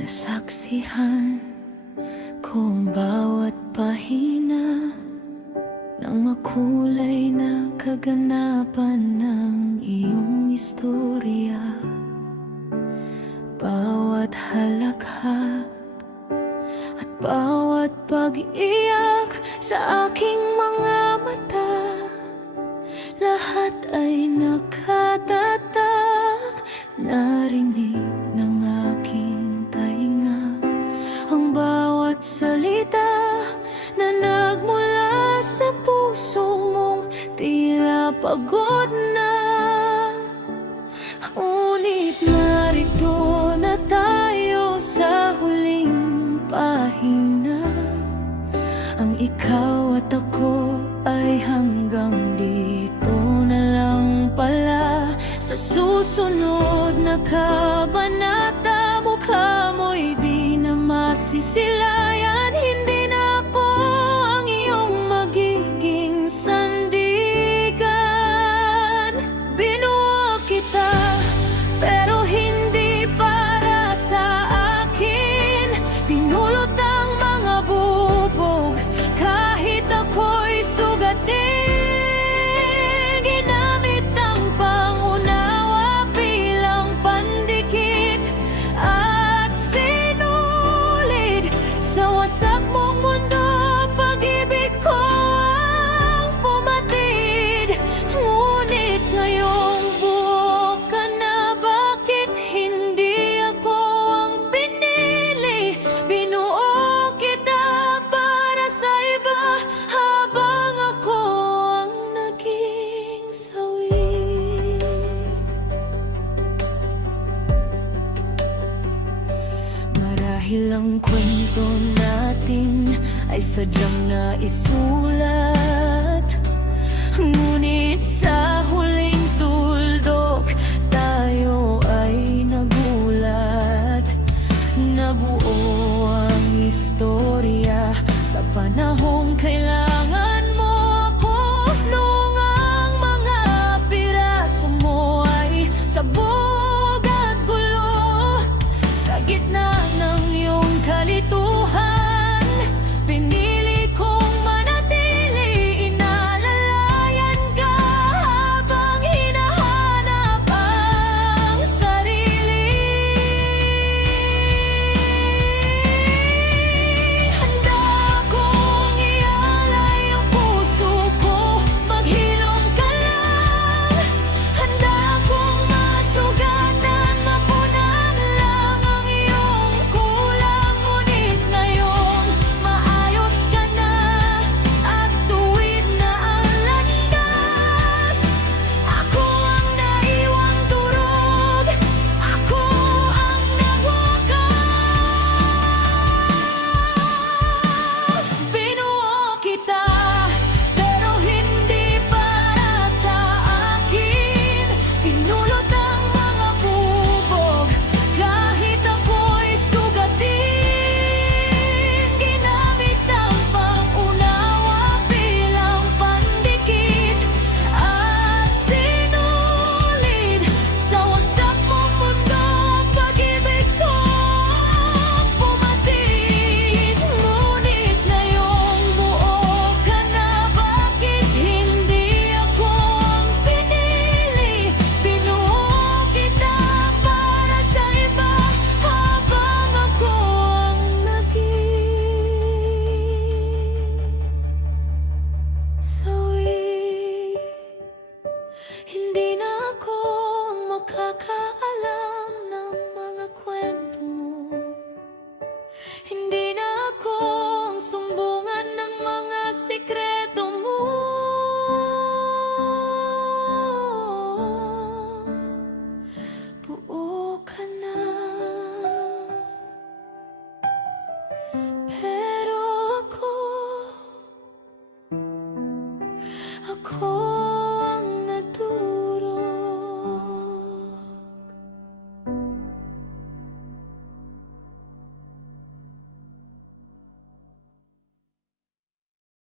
Nasaksihan ko ang bawat pahina ng makulay na kaganapan ng iyong istorya. Bawat halakhak at bawat pag-iyak sa aking mga mata, lahat ay nakatatak. Narinig ng aking tainga ang bawat salita na nagmula sa puso mong tila pagod na. Ngunit narito na tayo sa huling pahina. Ang ikaw at ako ay hanggang dito na lang pala. Sa susunod na kabanata, mukha mo'y di na masisilayan. Hindi na ako ang iyong magiging sandigan. Binuo kita, pero hindi para sa akin. Pinulot ang mga bubog kahit ako'y sugatin. Ginamit ang pangunawa bilang pandikit at sinulid sa wasak mong mundo. Pag-ibig ko ang pumatid, ngunit ngayong buo ka na. Bakit hindi ako ang pinili? Binuo kita para sa iba, habang ako ang naging sawi. Marahil ang kwento natin ay sadyang naisulat, ngunit sa huling tulad